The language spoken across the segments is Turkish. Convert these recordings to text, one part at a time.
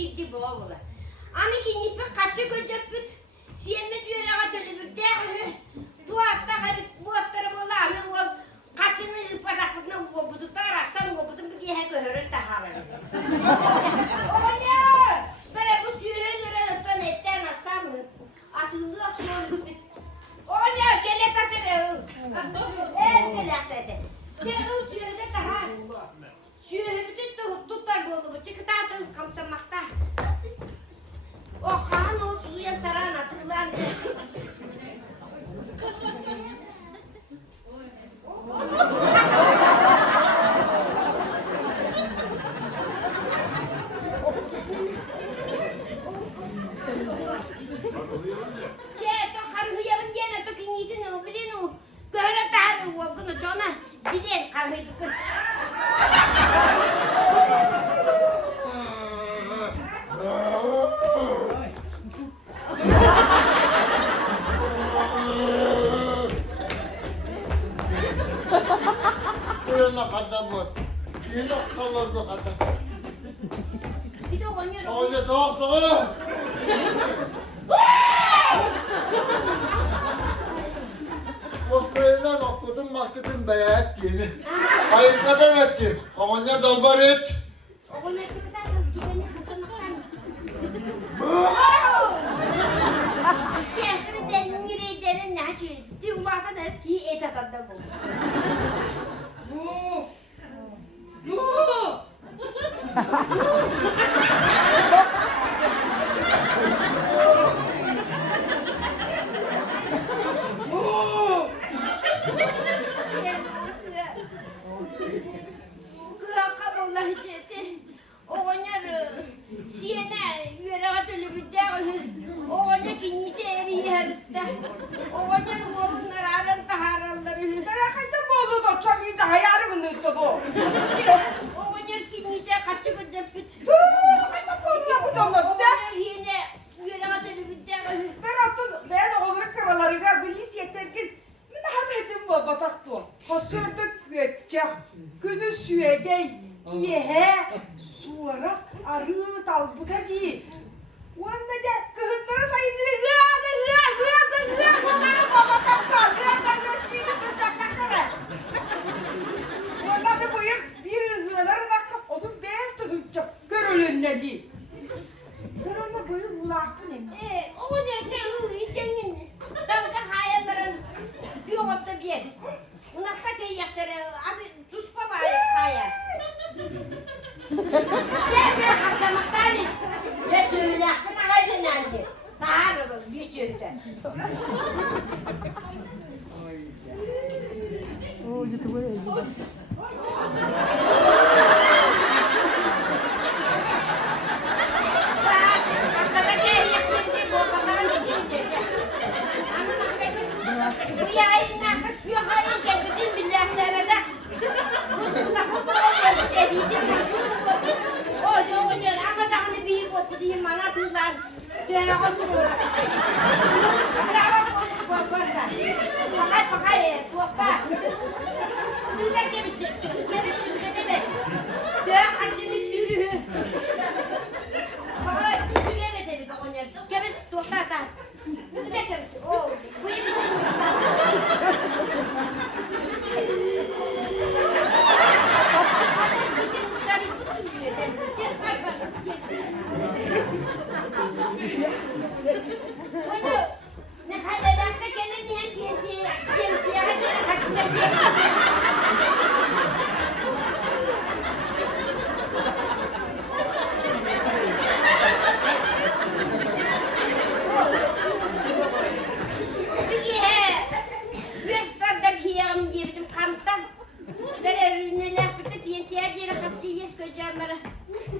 tildi boğulu. Aniki nipik kaçı gödöpüt. Siyemet yüreğe dölübüt. Duatta karık bu atları boğulu anı o kaçını ıpadaklıkla buduta arasan o budun bir yehe göhörül de haları. Oğlum! Böyle bu sühülürü ötön etten asan atıldı asman bit. Oğlum kelek atırı. Kelek atırı. Kelek sühülü daha. Sühülü tutar boğulu bu çıkıta atıl kamsamakta. O kan o suya taran atılan. Bilen karhıyı kız. Kuyuna kadar bu. Yine kalırdı kadar. Bir de oynuyor. Oyna doktor. Kufreyle okudum maksadın beyat yeni. Ayın kadar etti. Oyna dalbar et. Oynuyor kadar güvenli kazanmaktan mısın? Çenkırı delin yüreği delin ne çöğü. Diğulakta da eski et atanda bu. Günü süegey kiyehe suara arı talbuta di. Wannaja kehendak sayindire gıda bunları baba takal gıda kini tutak kala. Wannaja boyun bir hızlara nakka olsun bestu hüccü görülün ne di. Görülme boyun ulakı ne? Oynuyor çağır içenin. Dalga hayalların diyorsa bir. Unakta kıyakları adı suspa var hayal. Gel hatırlamaktanız. Ne söyle hakkına haydi nerede? Daha bir söyle. O YouTube'a yazıyor. Bu yayın nakıt bir hayır gel bütün milletlere de. Bu nakıt olmadı dediydim çocuğum. O çoğunlar akadağını bir kopu diyeyim bana tuzlar. Döne oturur. Sırava koyup koparda. Bakay tuakka. Bir de gemisi bir de demek. Döne kaçını dürühü. Bakay süreme dedik onlar. Gemisi tuakka da. Bir de gemisi. O bu iyi bir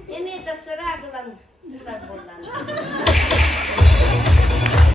Emi de sıra kılan, sıra bolan.